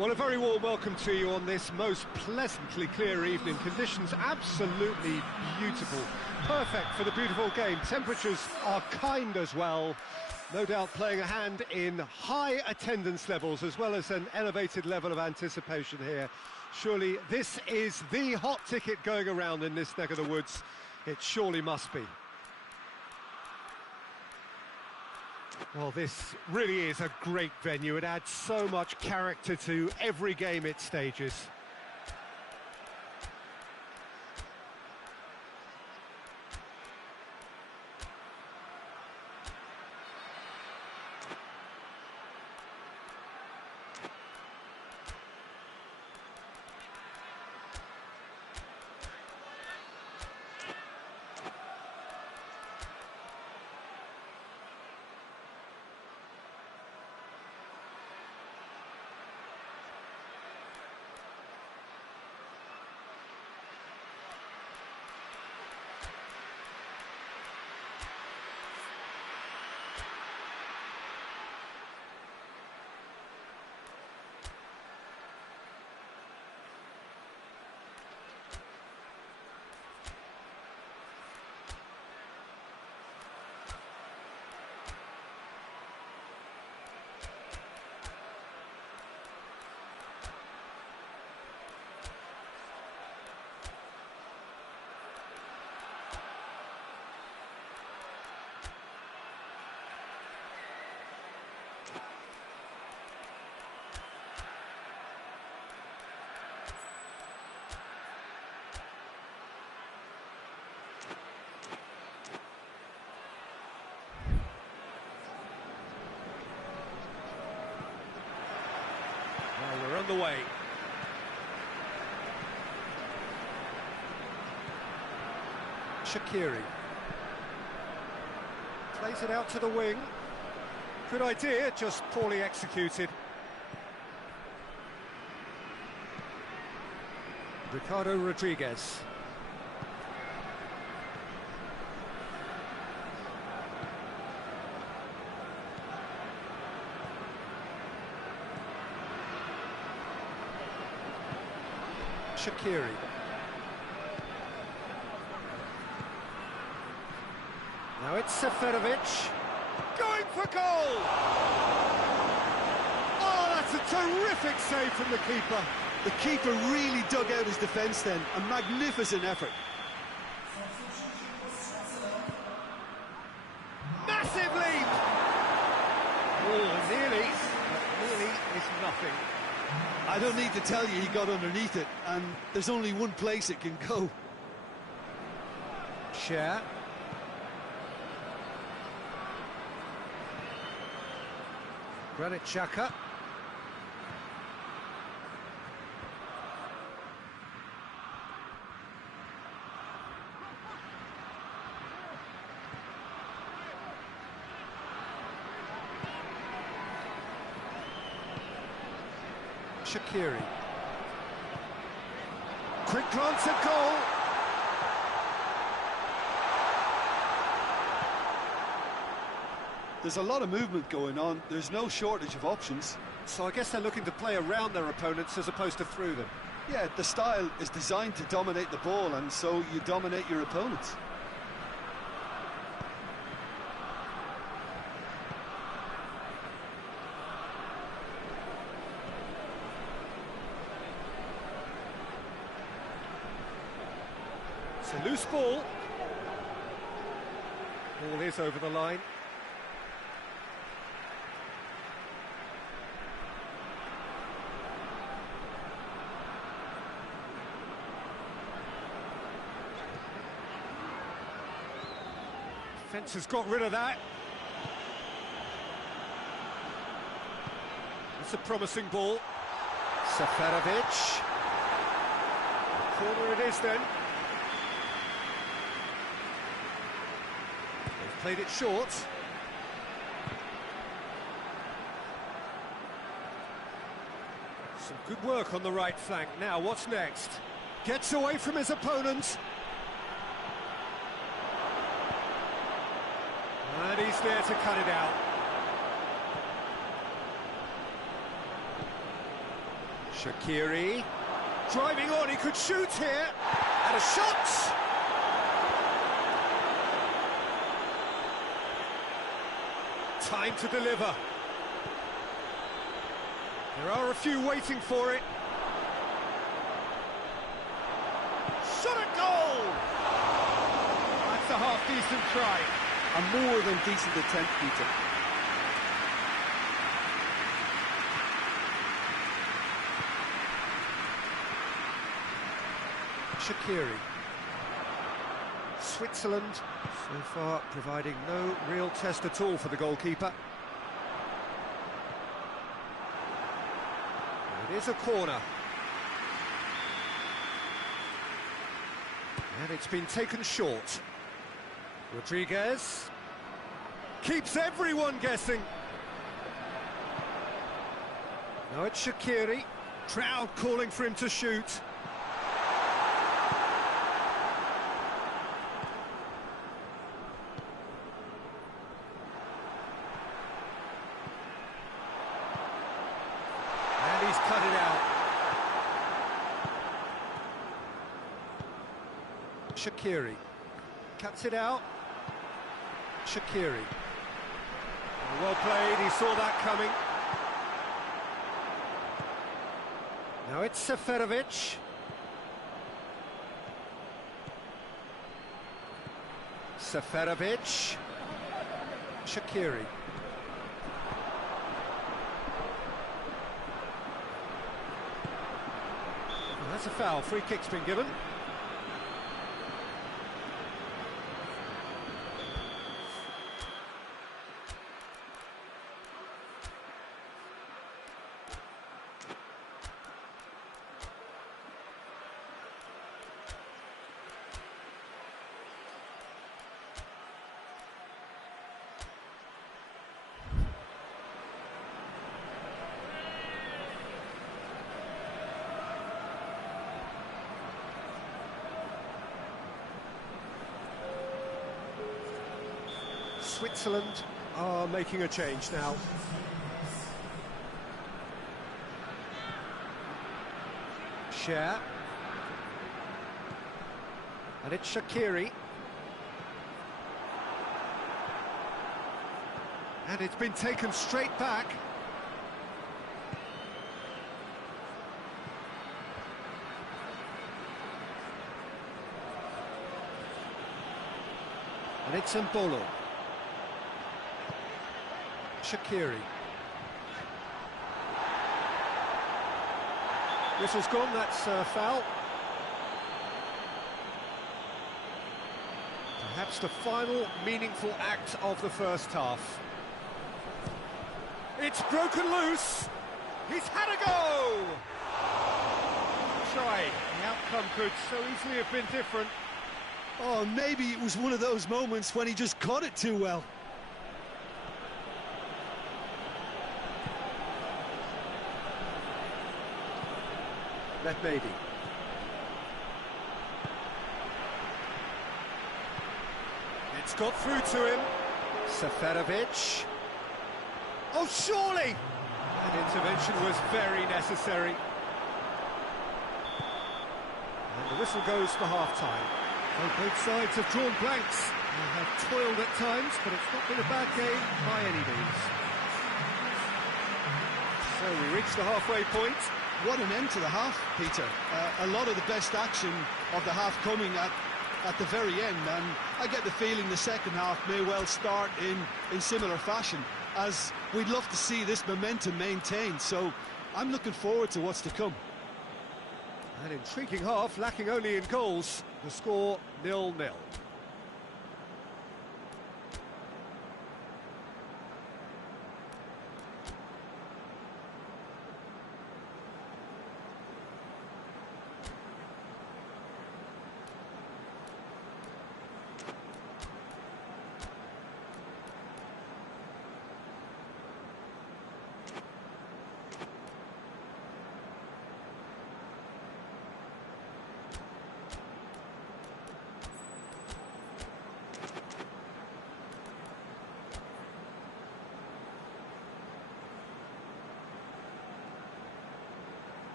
Well, a very warm welcome to you on this most pleasantly clear evening. Conditions absolutely beautiful. Perfect for the beautiful game. Temperatures are kind as well. No doubt playing a hand in high attendance levels as well as an elevated level of anticipation here. Surely this is the hot ticket going around in this neck of the woods. It surely must be. Well, this really is a great venue. It adds so much character to every game it stages. Well, we're on the way. Shaqiri plays it out to the wing. Good idea, just poorly executed. Ricardo Rodriguez. Shaqiri. Now it's Seferovic, going for goal! Oh, that's a terrific save from the keeper. The keeper really dug out his defence then, a magnificent effort. Massive leap! Oh, nearly, but nearly is nothing. I don't need to tell you he got underneath it, and there's only one place it can go. Cher. Granit Xhaka. Shaqiri. Quick glance at goal. There's a lot of movement going on. There's no shortage of options. So I guess they're looking to play around their opponents as opposed to through them. Yeah, the style is designed to dominate the ball, and so you dominate your opponents. It's a loose ball. Ball is over the line. Defence has got rid of that. It's a promising ball. Seferovic. Corner it is then. They've played it short. Some good work on the right flank. Now, what's next? Gets away from his opponent. And he's there to cut it out. Shaqiri, driving on, he could shoot here, and a shot! Time to deliver. There are a few waiting for it. Shot at goal! That's a half-decent try. A more than decent attempt, Peter. Shaqiri. Switzerland, so far, providing no real test at all for the goalkeeper. It is a corner. And it's been taken short. Rodriguez keeps everyone guessing. Now it's Shaqiri. Crowd calling for him to shoot. And he's cut it out. Shaqiri cuts it out. Shaqiri. Well played, he saw that coming. Now it's Seferovic. Seferovic. Shaqiri. Well, that's a foul, free kick's been given. Switzerland are making a change now. Cher. And it's Shaqiri. And it's been taken straight back. And it's Mbolo. Shaqiri. Whistle's gone, that's foul. Perhaps the final meaningful act of the first half. It's broken loose. He's had a go. Try. The outcome could so easily have been different. Oh, maybe it was one of those moments when he just caught it too well. That maybe. It's got through to him. Seferovic. Oh, surely! That intervention was very necessary. And the whistle goes for half-time. Well, both sides have drawn blanks. They have toiled at times, but it's not been a bad game by any means. So we reach the halfway point. What an end to the half, Peter. A lot of the best action of the half coming at the very end, and I get the feeling the second half may well start in similar fashion, as we'd love to see this momentum maintained, so I'm looking forward to what's to come. An intriguing half, lacking only in goals. The score 0-0.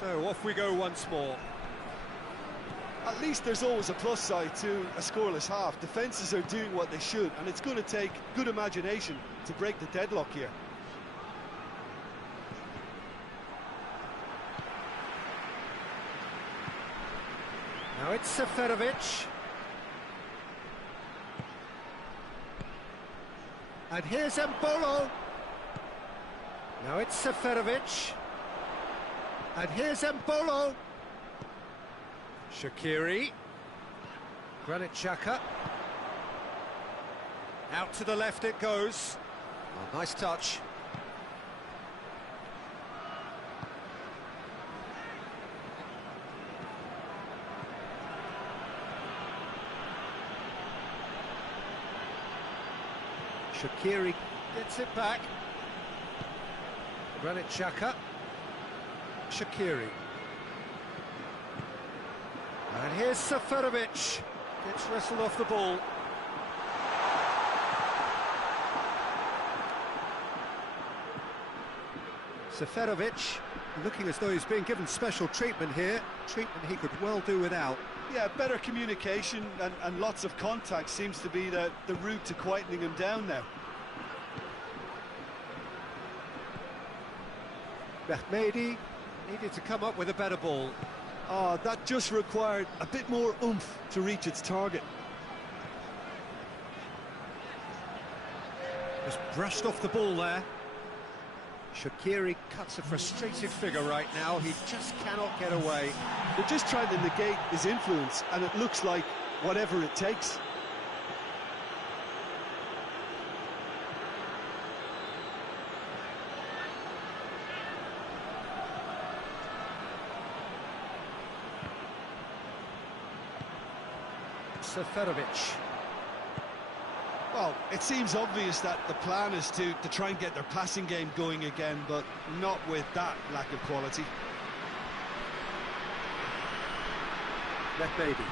So off we go once more. At least there's always a plus side to a scoreless half. Defences are doing what they should, and it's going to take good imagination to break the deadlock here. Now it's Seferovic. And here's Embolo. Now it's Seferovic. And here's Embolo. Shaqiri. Granit Xhaka. Out to the left it goes. Oh, nice touch. Shaqiri gets it back. Granit Xhaka. Shaqiri. And here's Seferovic. Gets wrestled off the ball. Seferovic looking as though he's being given special treatment here. Treatment he could well do without. Yeah, better communication and lots of contact seems to be the route to quietening him down now. Mehmedi needed to come up with a better ball. Oh, that just required a bit more oomph to reach its target. Just brushed off the ball there. Shaqiri cuts a frustrated figure right now. He just cannot get away. They're just trying to negate his influence, and it looks like whatever it takes. Seferovic. Well, it seems obvious that the plan is to try and get their passing game going again, but not with that lack of quality. Mehmedi.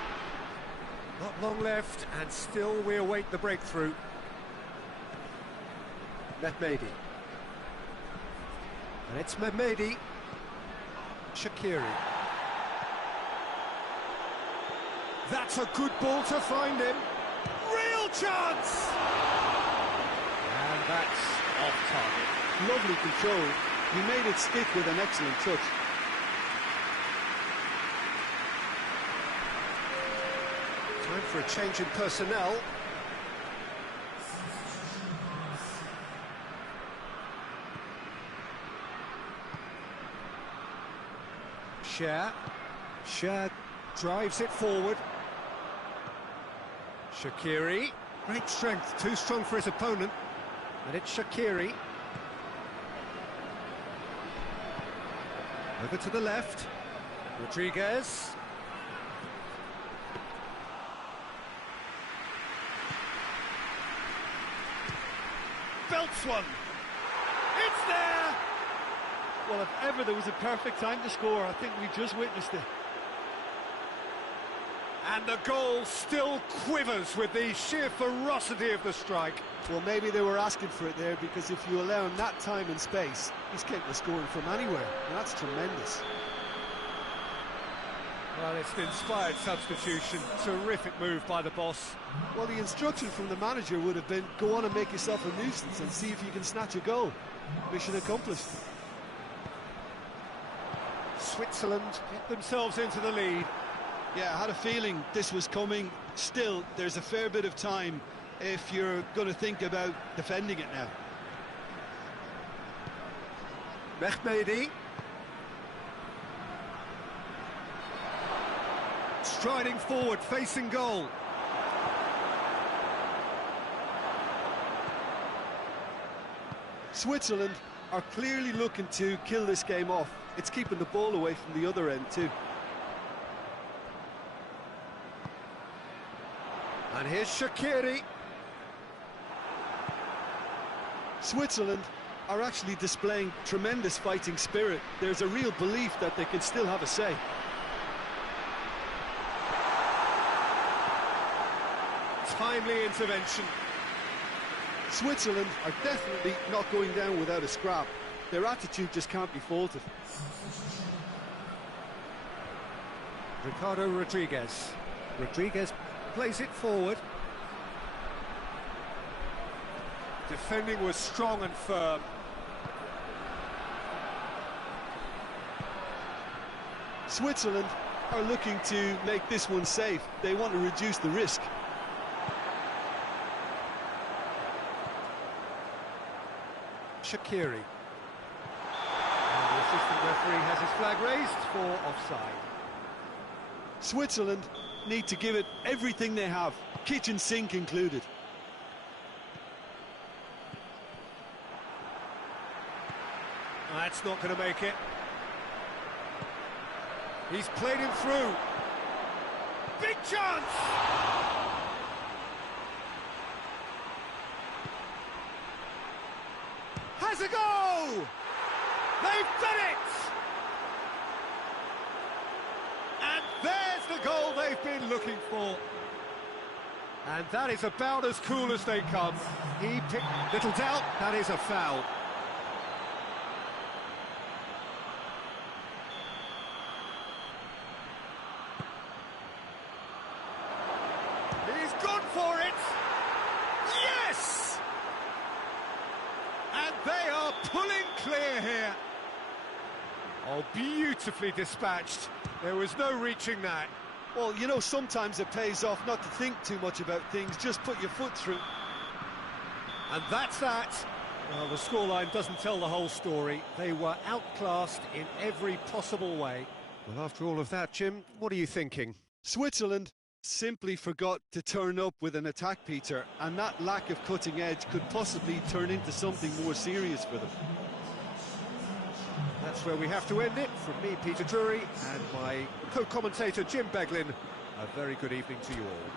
Not long left, and still we await the breakthrough. Mehmedi. And it's Mehmedi. Shaqiri. That's a good ball to find him. Real chance! And that's off target. Lovely control. He made it stick with an excellent touch. Time for a change in personnel. Cher drives it forward. Shaqiri, great strength, too strong for his opponent, and it's Shaqiri. Over to the left, Rodriguez. Belts one, it's there! Well, if ever there was a perfect time to score, I think we just witnessed it. And the goal still quivers with the sheer ferocity of the strike. Well, maybe they were asking for it there, because if you allow him that time and space, he's capable of scoring from anywhere, and that's tremendous. Well, it's an inspired substitution. Terrific move by the boss. Well, the instruction from the manager would have been, go on and make yourself a nuisance and see if you can snatch a goal. Mission accomplished. Switzerland get themselves into the lead. Yeah, I had a feeling this was coming. Still, there's a fair bit of time if you're going to think about defending it now. Mehmedi. Striding forward, facing goal. Switzerland are clearly looking to kill this game off. It's keeping the ball away from the other end too. And here's Shaqiri. Switzerland are actually displaying tremendous fighting spirit. There's a real belief that they can still have a say. Timely intervention. Switzerland are definitely not going down without a scrap. Their attitude just can't be faulted. Ricardo Rodriguez. Rodriguez plays it forward. Defending was strong and firm. Switzerland are looking to make this one safe. They want to reduce the risk. Shaqiri. And the assistant referee has his flag raised for offside. Switzerland need to give it everything they have, kitchen sink included. That's not going to make it. He's played him through. Big chance! Has a go! They've done it! And there's the goal they've been looking for. And that is about as cool as they come. He picked, little doubt, that is a foul. He's gone for it! Yes! And they are pulling clear here. Oh, beautifully dispatched. There was no reaching that. Well, you know, sometimes it pays off not to think too much about things, just put your foot through. And that's that. Well, the scoreline doesn't tell the whole story. They were outclassed in every possible way. Well, after all of that, Jim, what are you thinking? Switzerland simply forgot to turn up with an attack, Peter, and that lack of cutting edge could possibly turn into something more serious for them. That's where we have to end it. From me, Peter Drury, and my co-commentator, Jim Beglin, a very good evening to you all.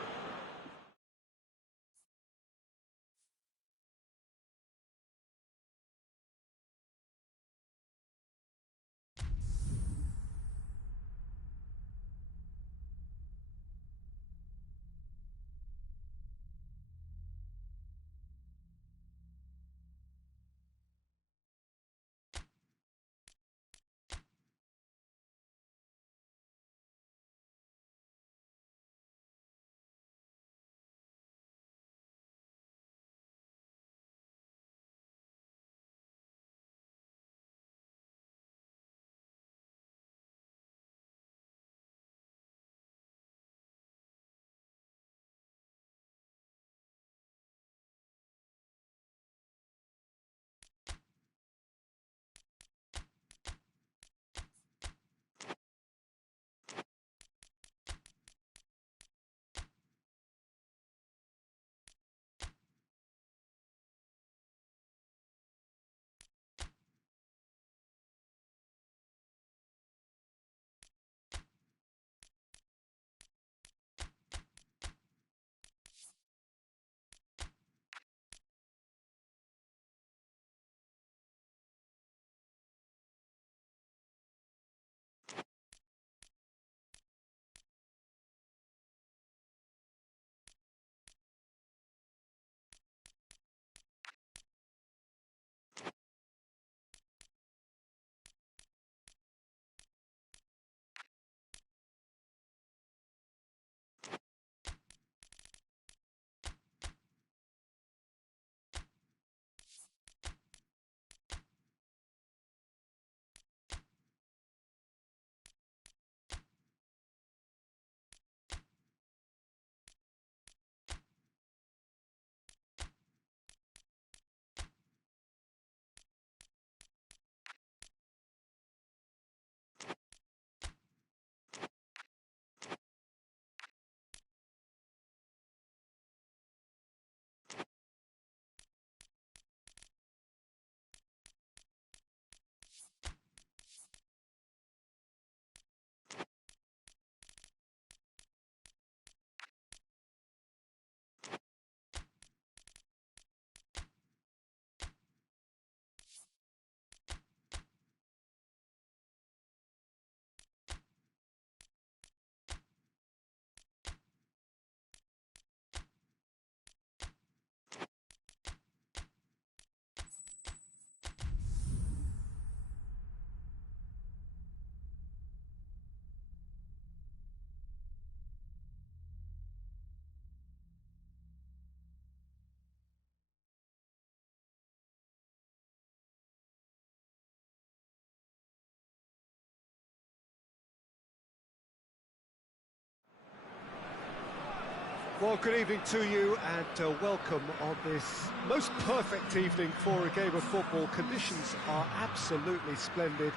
Well, good evening to you and welcome on this most perfect evening for a game of football. Conditions are absolutely splendid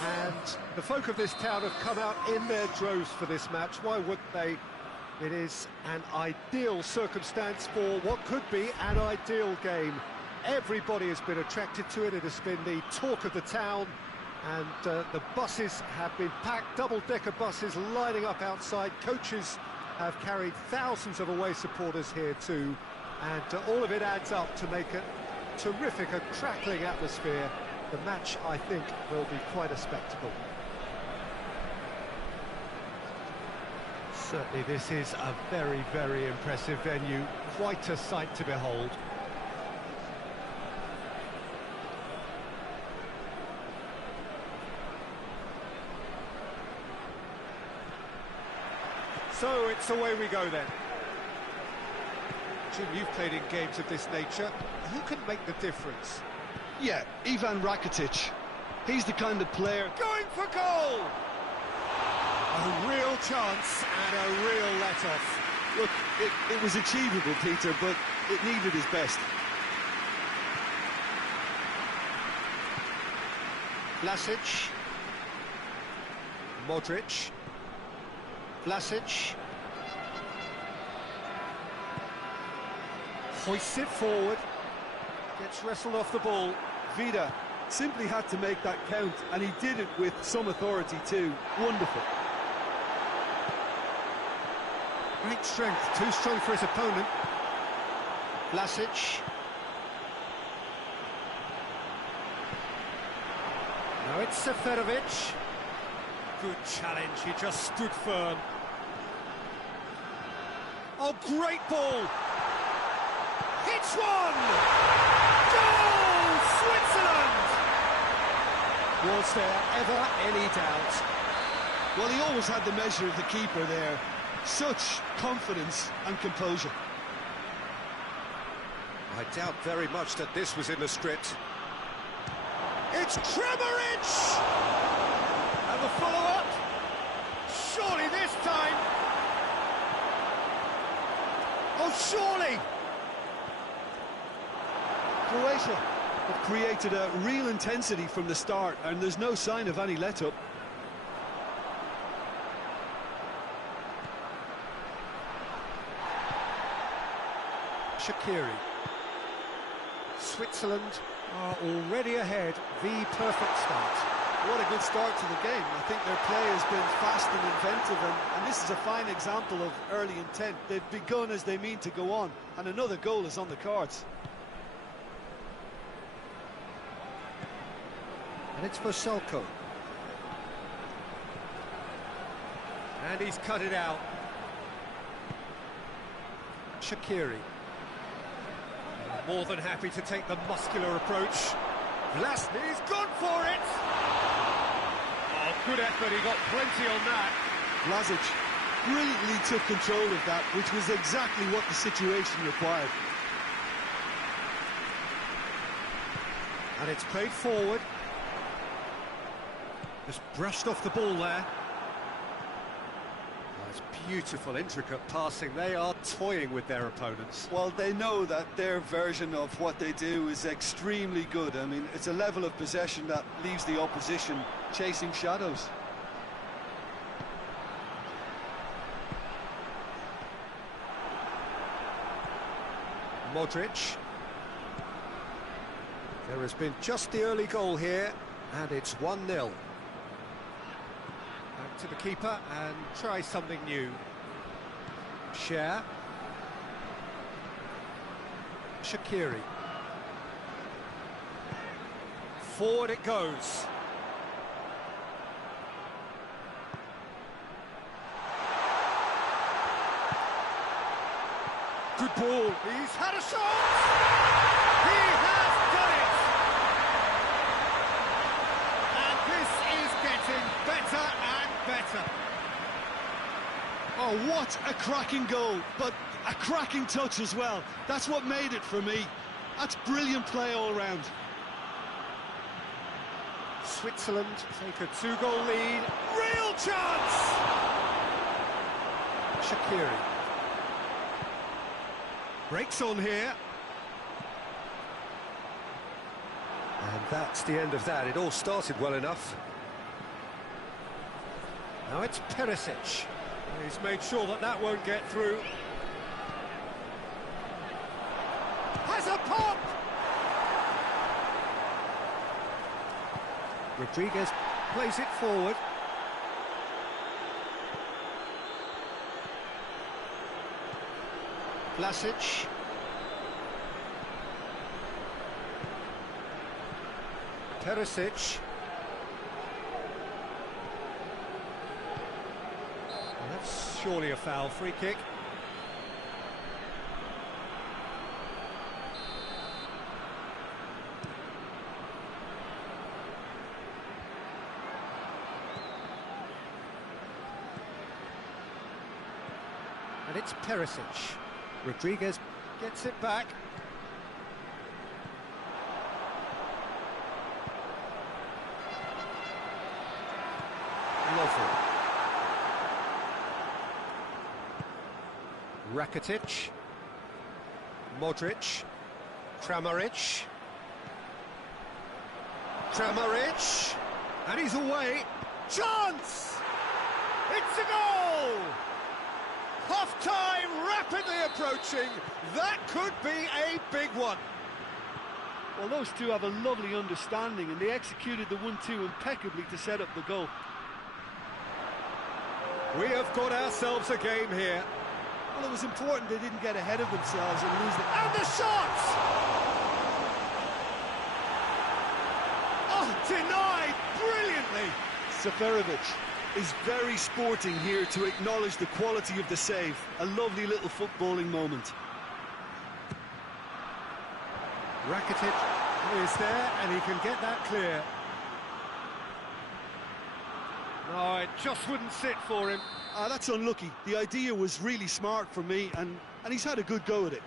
and the folk of this town have come out in their droves for this match. Why wouldn't they? It is an ideal circumstance for what could be an ideal game. Everybody has been attracted to it. It has been the talk of the town and the buses have been packed, double-decker buses lining up outside. Coaches have carried thousands of away supporters here too, and all of it adds up to make a terrific, a crackling atmosphere. The match, I think, will be quite a spectacle. Certainly this is a very, very impressive venue, quite a sight to behold. So it's away we go then. Jim, you've played in games of this nature. Who can make the difference? Yeah, Ivan Rakitic. He's the kind of player... Going for goal! A real chance and a real let-off. Look, it was achievable, Peter, but it needed his best. Vlasic. Modric. Vlasic. Hoists it forward. Gets wrestled off the ball. Vida simply had to make that count, and he did it with some authority too. Wonderful. Great strength, too strong for his opponent. Vlasic. Now it's Seferovic. Good challenge, he just stood firm. Oh, great ball! Hits one! Goal! Switzerland! Was there ever any doubt? Well, he always had the measure of the keeper there. Such confidence and composure. I doubt very much that this was in the script. It's Kramaric! And the follow-up? Surely this time! Oh, surely! Croatia have created a real intensity from the start, and there's no sign of any let-up. Shaqiri. Switzerland are already ahead. The perfect start. What a good start to the game. I think their play has been fast and inventive, and this is a fine example of early intent. They've begun as they mean to go on, and another goal is on the cards. And it's for Salko. And he's cut it out. Shaqiri. More than happy to take the muscular approach. Vlasny's gone for it! Oh, good effort, he got plenty on that. Vlasic brilliantly took control of that, which was exactly what the situation required. And it's played forward. Just brushed off the ball there. It's beautiful, intricate passing. They are toying with their opponents. Well, they know that their version of what they do is extremely good. I mean, it's a level of possession that leaves the opposition chasing shadows. Modric. There has been just the early goal here, and it's 1-0. Back to the keeper and try something new. Cher. Shaqiri. Forward it goes. Good ball. He's had a shot! He has done it! And this is getting better and better. Oh, what a cracking goal, but a cracking touch as well. That's what made it for me. That's brilliant play all round. Switzerland take a 2-goal lead. Real chance! Shaqiri. Breaks on here. And that's the end of that. It all started well enough. Now it's Perisic. He's made sure that that won't get through. Has a pop! Rodriguez plays it forward. Vlasic. Perisic. Well, that's surely a foul. Free kick. And it's Perisic. Rodriguez gets it back. Lovely. Rakitic. Modric. Kramaric. Kramaric. And he's away. Chance! It's a goal! Half-time rapidly approaching. That could be a big one. Well, those two have a lovely understanding, and they executed the 1-2 impeccably to set up the goal. We have got ourselves a game here. Well, it was important they didn't get ahead of themselves and lose the... And the shot! Oh, denied brilliantly. Seferovic is very sporting here to acknowledge the quality of the save. A lovely little footballing moment. Rakitic is there, and he can get that clear. No, it just wouldn't sit for him. That's unlucky. The idea was really smart for me, and he's had a good go at it.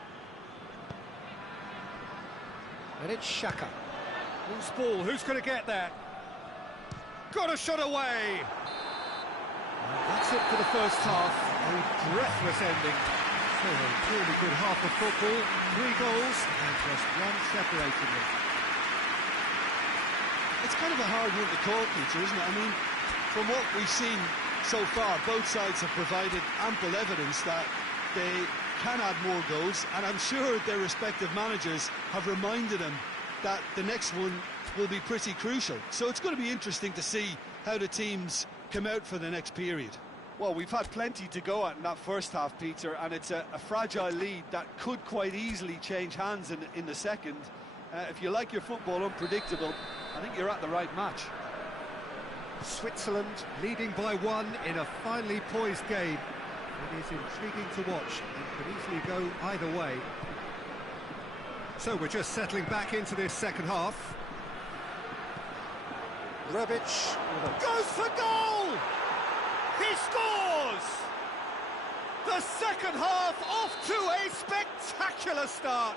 And it's Xhaka. Loose ball, who's going to get that? Got a shot away! And that's it for the first half. A breathless ending. So a really good half of football. 3 goals and just one separating them. It's kind of a hard one to call, Peter, isn't it? I mean, from what we've seen so far, both sides have provided ample evidence that they can add more goals, and I'm sure their respective managers have reminded them that the next one will be pretty crucial. So it's going to be interesting to see how the teams come out for the next period. Well, we've had plenty to go at in that first half, Peter, and it's a fragile lead that could quite easily change hands in the second. If you like your football unpredictable, I think you're at the right match. Switzerland leading by 1 in a finely poised game. It is intriguing to watch. It could easily go either way. So we're just settling back into this second half. Rebic goes for goal! He scores! The second half off to a spectacular start.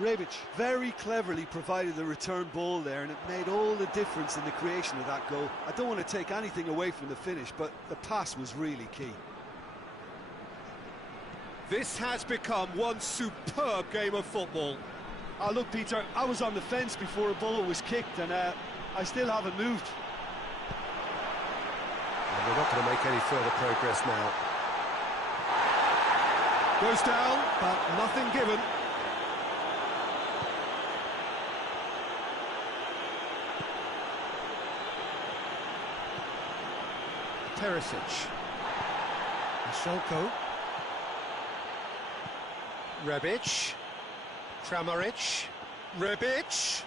Rebic very cleverly provided the return ball there, and it made all the difference in the creation of that goal. I don't want to take anything away from the finish, but the pass was really key. This has become one superb game of football. Oh, look, Peter, I was on the fence before a ball was kicked, and I still haven't moved. And we're not going to make any further progress now. Goes down, but nothing given. Perisic. Sholko. Rebic. Kramaric. Rebic.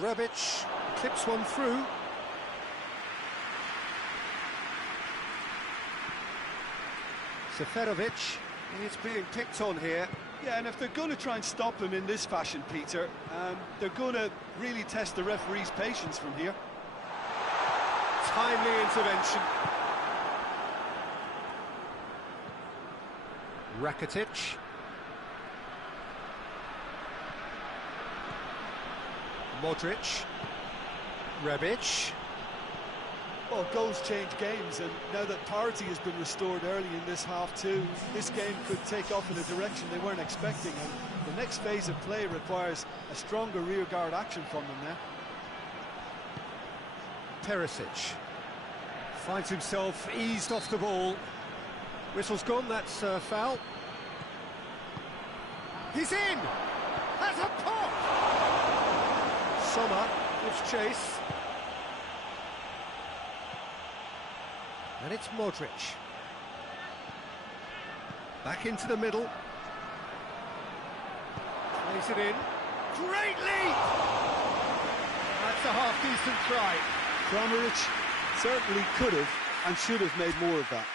Rebic clips one through. Seferovic is being picked on here. Yeah, and if they're going to try and stop him in this fashion, Peter, they're going to really test the referee's patience from here. Timely intervention. Rakitic. Modric. Rebic. Well, goals change games, and now that parity has been restored early in this half too, this game could take off in a direction they weren't expecting, and the next phase of play requires a stronger rearguard action from them now. Perisic finds himself eased off the ball. Whistle's gone, that's foul. He's in! Has a pop! Sommer gives chase. And it's Modric. Back into the middle. Plays it in. Great leap! That's a half-decent try. Kramaric certainly could have and should have made more of that.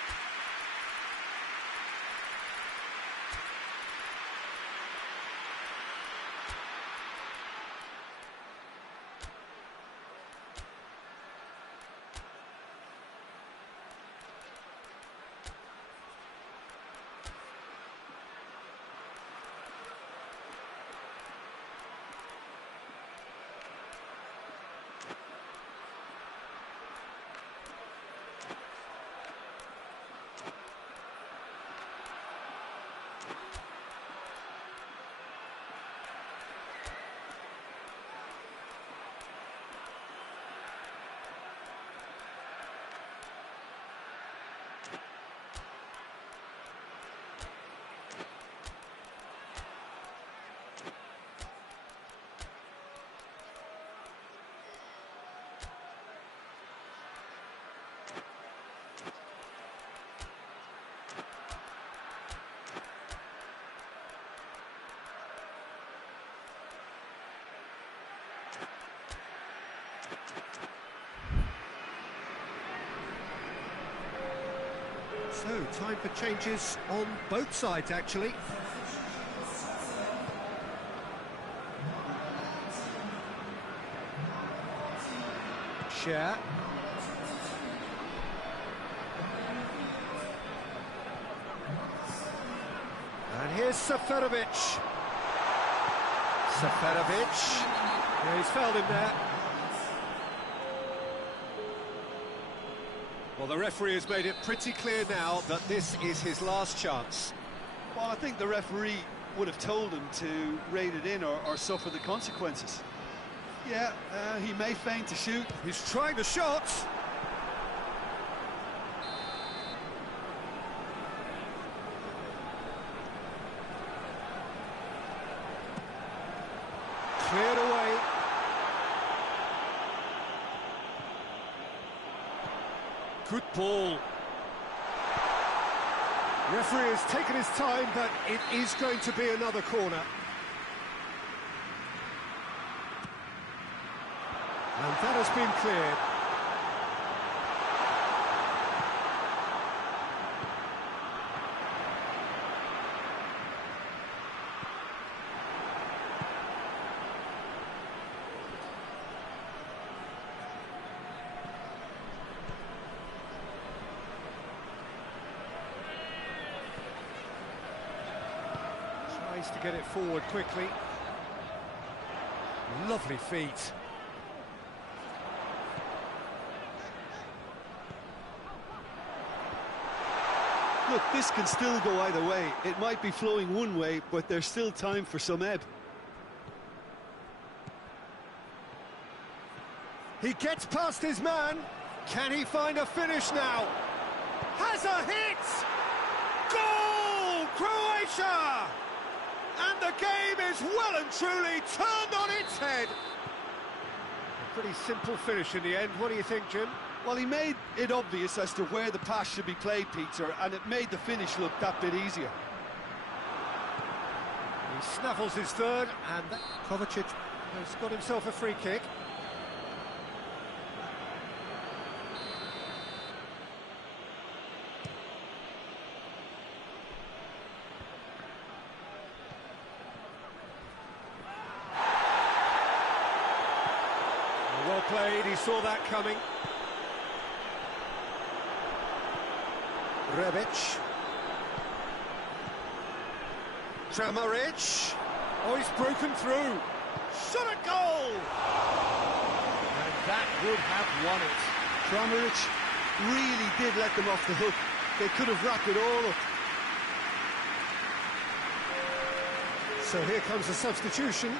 So, time for changes on both sides, actually. Share. And here's Seferovic. Seferovic. Yeah, he's fouled him there. Well, the referee has made it pretty clear now that this is his last chance. Well, I think the referee would have told him to rate it in or suffer the consequences. Yeah, he may feign to shoot. He's trying the shot. Cleared away. Good ball. Referee has taken his time, but it is going to be another corner. And that has been cleared. Tries to get it forward quickly. Lovely feet. Look, this can still go either way. It might be flowing one way, but there's still time for some ebb. He gets past his man. Can he find a finish now? Has a hit! Goal! Croatia! And the game is well and truly turned on its head. A pretty simple finish in the end. What do you think, Jim? Well, he made it obvious as to where the pass should be played, Peter, and it made the finish look that bit easier. He snaffles his third, and Kovacic has got himself a free kick. Well played, he saw that coming. Rebic. Kramaric. Oh, he's broken through. Shot a goal! And that would have won it. Kramaric really did let them off the hook. They could have wrapped it all up. So here comes a substitution.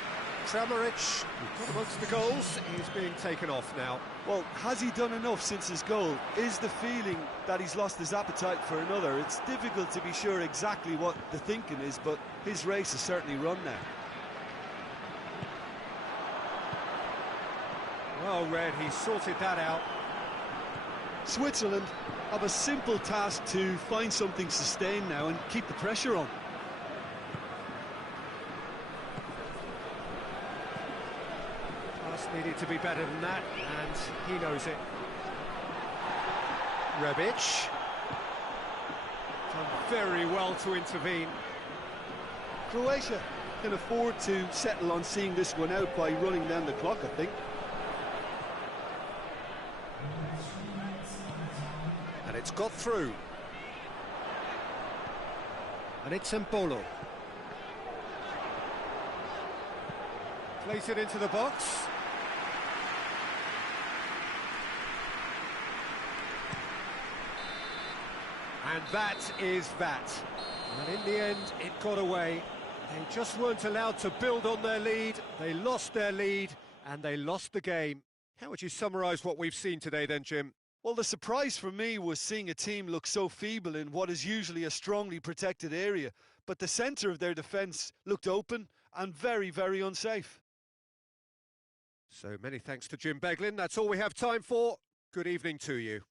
Kramaric, not amongst the goals, is being taken off now. Well, has he done enough since his goal? Is the feeling that he's lost his appetite for another? It's difficult to be sure exactly what the thinking is, but his race is certainly run now. Well read, he sorted that out. Switzerland have a simple task to find something sustained now and keep the pressure on. Pass needed to be better than that, and he knows it. Rebic. Done very well to intervene. Croatia can afford to settle on seeing this one out by running down the clock, I think. And it's got through. And it's Embolo. Place it into the box. And that is that. And in the end, it got away. They just weren't allowed to build on their lead. They lost their lead, and they lost the game. How would you summarise what we've seen today then, Jim? Well, the surprise for me was seeing a team look so feeble in what is usually a strongly protected area. But the centre of their defence looked open and very, very unsafe. So many thanks to Jim Beglin. That's all we have time for. Good evening to you.